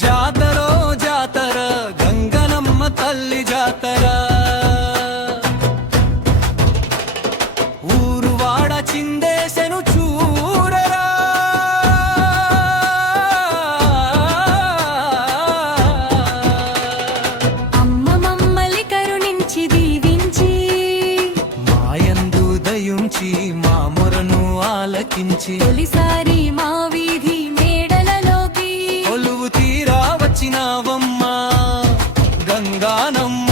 జాతరో జాతర గంగనమ్మ తల్లి జాతర ఊరువాడ చిందేశను చూడరా అమ్మ మమ్మల్ని కరుణించి దీవించి మాయందు దయుంచి మా మొరను ఆలకించి తొలిసారి మా వీధి మేడలలోకి కొలువు తీరా వచ్చినావమ్మా గంగానమ్మ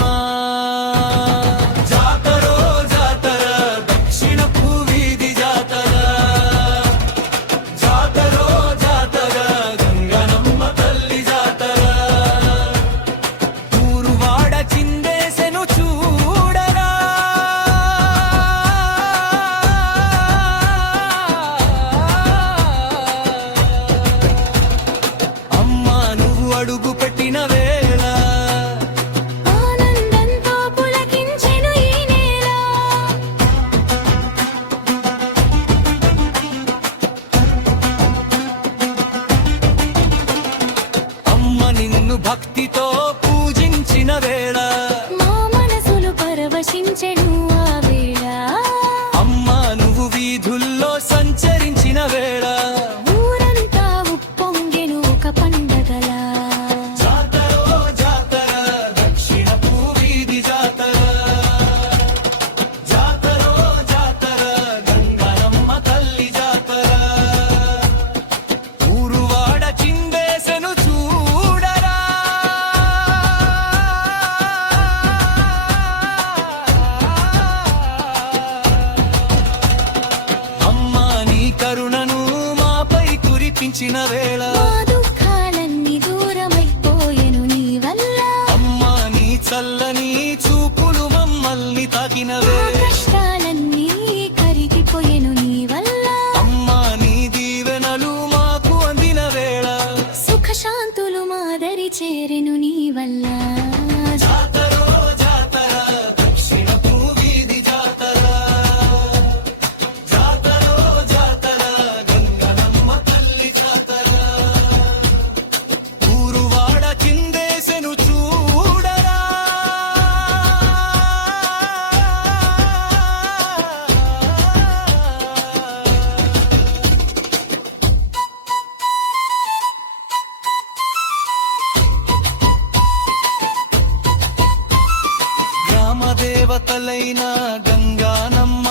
జాతరో జాతర దక్షిణపు వీధి జాతర జాతరో జాతర గంగనమ్మ తల్లి జాతర ఊరువాడ చిందేశను చూడరా అమ్మా నువ్వు అడుగు పెట్టిన వేళ ఆనందంతో పులకించెను ఈ నేల అమ్మ నిన్ను భక్తితో పూజించిన వేళ మా మనసులు పరవశించెను ఆ వేళ అమ్మ నువ్వు వీధుల్లో సంచరించిన వేళ ఊరంతా ఉప్పొంగెను ఒక పండగలా జాతరో జాతర దక్షిణపు వీధి జాతర జాతరో జాతర గంగనమ్మ తల్లి జాతర ఊరువాడ చిందేశను చూడరా అమ్మా నీ కరుణను మాపై కురిపించిన వేళ మా దుఃఖాలన్నీ దూరమైపోయెను నీ వల్ల అమ్మా నీ చల్లని చూపులు మమ్మల్ని తాకినవే మా కష్టాలన్నీ కరిగిపోయెను నీ వల్ల అమ్మా నీ దీవెనలు మాకు అందిన వేళ సుఖశాంతులు మాదరి చేరెను నీ వల్ల జాతరో జాతర దక్షిణపు వీధి జాతర జాతరో జాతర గంగనమ్మ తల్లి జాతర ఊరువాడ చిందేశను చూడరా గ్రామదేవతలైన గంగానమ్మ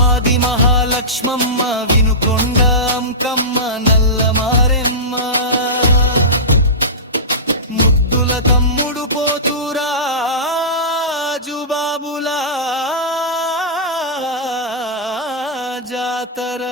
ఆది మహాలక్ష్మమ్మ వినుకొండ అంకమ్మ నల్లమారెమ్మ ముద్దుల తమ్ముడు పోతురా జుబాబులా జాతర